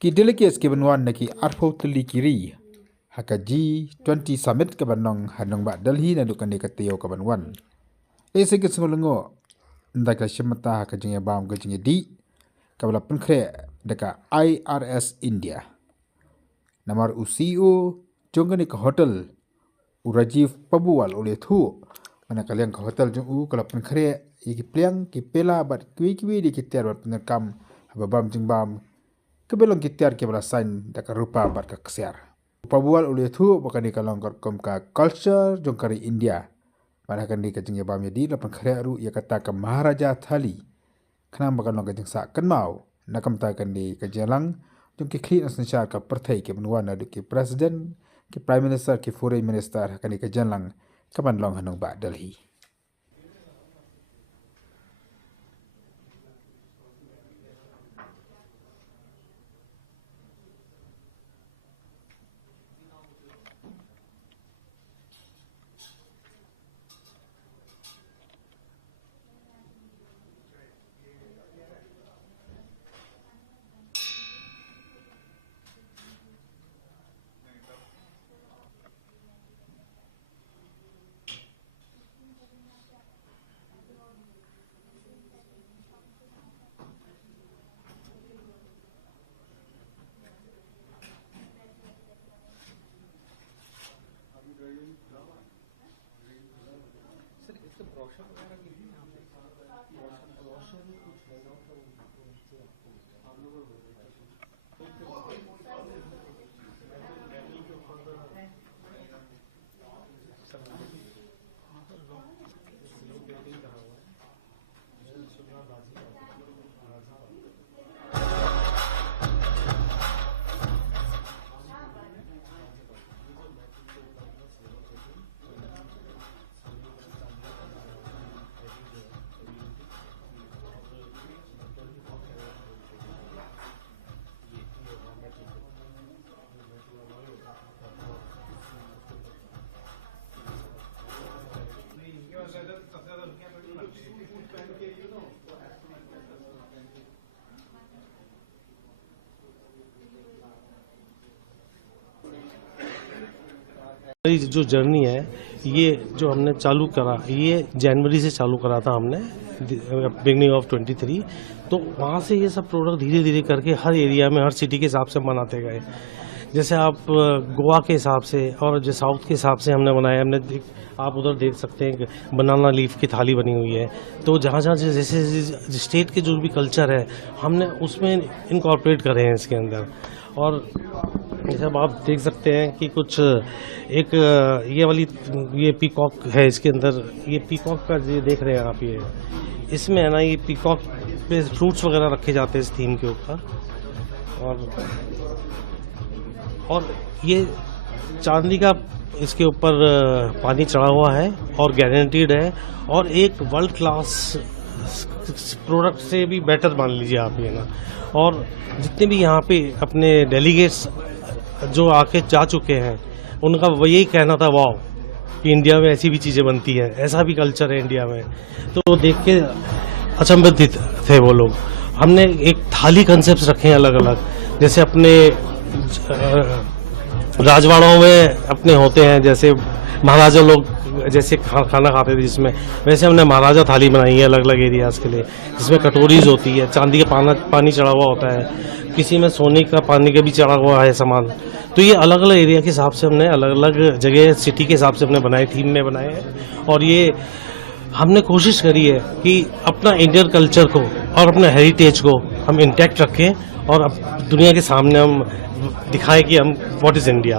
Ki delegates ki benwan na ki arfo tuli kiri. Haka G20 summit ka banong hanong ba Delhi na dukan ka tiyo ka banwan. Ese ki sungulungo nda ka shimata haka jinge bam ka jinge di kabla penkre deka IRS India. Namar CEO jongani ka hotel Rajiv Pabuwal oleh thu mana kalian ka hotel jong kala penkre iki pliang ki pela bat kwi di kitiar bat penerkam habam jingbam kebelong kitiar ke bala sign daka rupa bat ka kesiar. Pabual oleh thu bakani kalong kom ka culture jongkari India. Mana kan di kajing bam di lapan khare ru ya kata ka Maharaja Thali. Khnam bakalong kajing sa kanmau nakam ta kan di kajalang jong ki clean asnshar ka perthai ke benwan na ki president ki prime minister ki foreign minister kan di kajalang kaban long hanong ba Delhi. जो journey है ये जो हमने चालू करा ये जनवरी से चालू करा था हमने बिगनिंग ऑफ 23। तो वहाँ से ये सब प्रोडक्ट धीरे धीरे करके हर एरिया में हर सिटी के हिसाब से बनाते गए। जैसे आप गोवा के हिसाब से और जो साउथ के हिसाब से हमने बनाया। हमने आप उधर देख सकते हैं बनाना लीफ की थाली बनी हुई है। तो जहाँ जहाँ जैसे स्टेट के जो भी कल्चर है हमने उसमें इनकॉर्पोरेट करे हैं इसके अंदर। और जैसे अब आप देख सकते हैं कि कुछ एक ये पीकॉक है इसके अंदर। ये पीकॉक का ये देख रहे हैं आप, ये इसमें है ना, ये पीकॉक पे फ्रूट्स वगैरह रखे जाते हैं इस थीम के ऊपर। और ये चांदी का इसके ऊपर पानी चढ़ा हुआ है और गारंटीड है और एक वर्ल्ड क्लास प्रोडक्ट से भी बेटर मान लीजिए आप ये ना। और जितने भी यहाँ पे अपने डेलीगेट्स जो आके जा चुके हैं उनका वो यही कहना था, वाओ कि इंडिया में ऐसी भी चीज़ें बनती है, ऐसा भी कल्चर है इंडिया में। तो देख के अचंभित थे वो लोग। हमने एक थाली कंसेप्ट रखे हैं अलग अलग। जैसे अपने राजवाड़ों में अपने होते हैं, जैसे महाराजा लोग जैसे खाना खाते थे जिसमें, वैसे हमने महाराजा थाली बनाई है अलग अलग एरियाज़ के लिए, जिसमें कटोरीज होती है, चांदी का पानी चढ़ा हुआ होता है, किसी में सोने का पानी का भी चढ़ा हुआ है सामान। तो ये अलग अलग एरिया के हिसाब से हमने अलग अलग जगह सिटी के हिसाब से हमने बनाए, थीम में बनाए हैं। और ये हमने कोशिश करी है कि अपना इंडियन कल्चर को और अपना हेरिटेज को हम इंटैक्ट रखें और अब दुनिया के सामने हम दिखाएं कि हम व्हाट इज़ इंडिया।